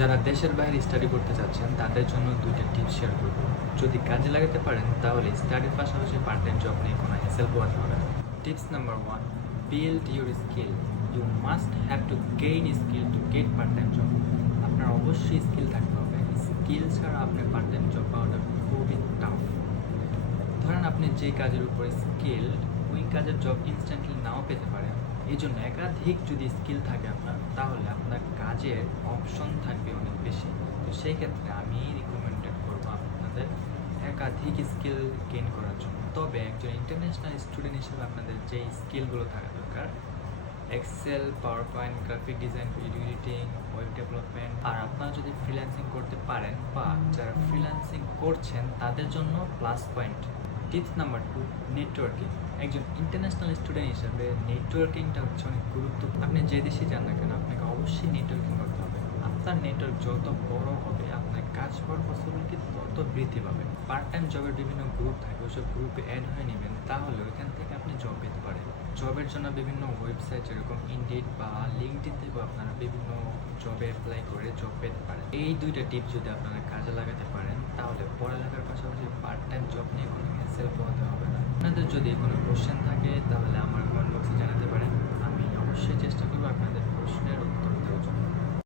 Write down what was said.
যারা দেশের বাইরে স্টাডি করতে চাচ্ছেন তাদের জন্য দুইটা টিপস শেয়ার করব। যদি কাজে লাগাতে পারেন তাহলে স্টাডির পাশাপাশি পার্ট টাইম জব নিয়ে কোনো হ্যাসেল পোহাতে হবে না। Tips number 1, build your skill. You must have to gain skill to get part time job. আপনার অবশ্যই স্কিল থাকতে হবে। স্কিল ছাড়া আপনি পার্ট টাইম জব পাওয়াটা খুবই টাফ। ধরেন আপনি যে কাজের উপরে স্কিল, ওই কাজের জব ইনস্ট্যান্টলি নাও পেতে পারেন। এই জন্য একাধিক যদি স্কিল থাকে আপনার, তাহলে আপনার কাজের অপশন থাকবে অনেক বেশি। তো সেই ক্ষেত্রে আমি রিকমেন্ডেড করবো আপনাদের একাধিক স্কিল গেইন করার জন্য। তবে একজন ইন্টারন্যাশনাল স্টুডেন্ট হিসেবে আপনাদের যে স্কিলগুলো থাকা দরকার, excel, PowerPoint, graphic design, video editing, web development. আর আপনারা যদি ফ্রিল্যান্সিং করতে পারেন বা যারা ফ্রিল্যান্সিং করছেন তাদের জন্য plus point. Tips number 2, networking. একজন ইন্টারন্যাশনাল স্টুডেন্ট হিসেবে নেটওয়ার্কিংটা হচ্ছে অনেক গুরুত্বপূর্ণ। আপনি যে দেশে যান না কেন, আপনাকে অবশ্যই নেটওয়ার্কিং করতে হবে। আপনার নেটওয়ার্ক যত বড় হবে, আপনার কাজ হওয়ার পসিবিলিটি তত বৃদ্ধি পাবে। পার্ট টাইম জবের বিভিন্ন গ্রুপ থাকে, ওইসব গ্রুপে অ্যাড হয়ে নেবেন, তাহলে ওইখান থেকে আপনি জব পেতে পারেন। জবের জন্য বিভিন্ন ওয়েবসাইট যেরকম ইনডিড বা লিঙ্কডইন থেকেও আপনারা বিভিন্ন জবে অ্যাপ্লাই করে জব পেতে পারেন। এই দুইটা টিপ যদি আপনারা কাজে লাগাতে পারেন, তাহলে পড়ালেখার পাশাপাশি পার্ট টাইম জব নিয়ে কোনো হ্যাসেল পোহাতে হবে না। আপনাদের যদি কোনো কোশ্চেন থাকে তাহলে আমার কমেন্ট বক্সে জানাতে পারেন। আমি অবশ্যই চেষ্টা করবো আপনাদের প্রশ্নের উত্তর দেওয়ার জন্য।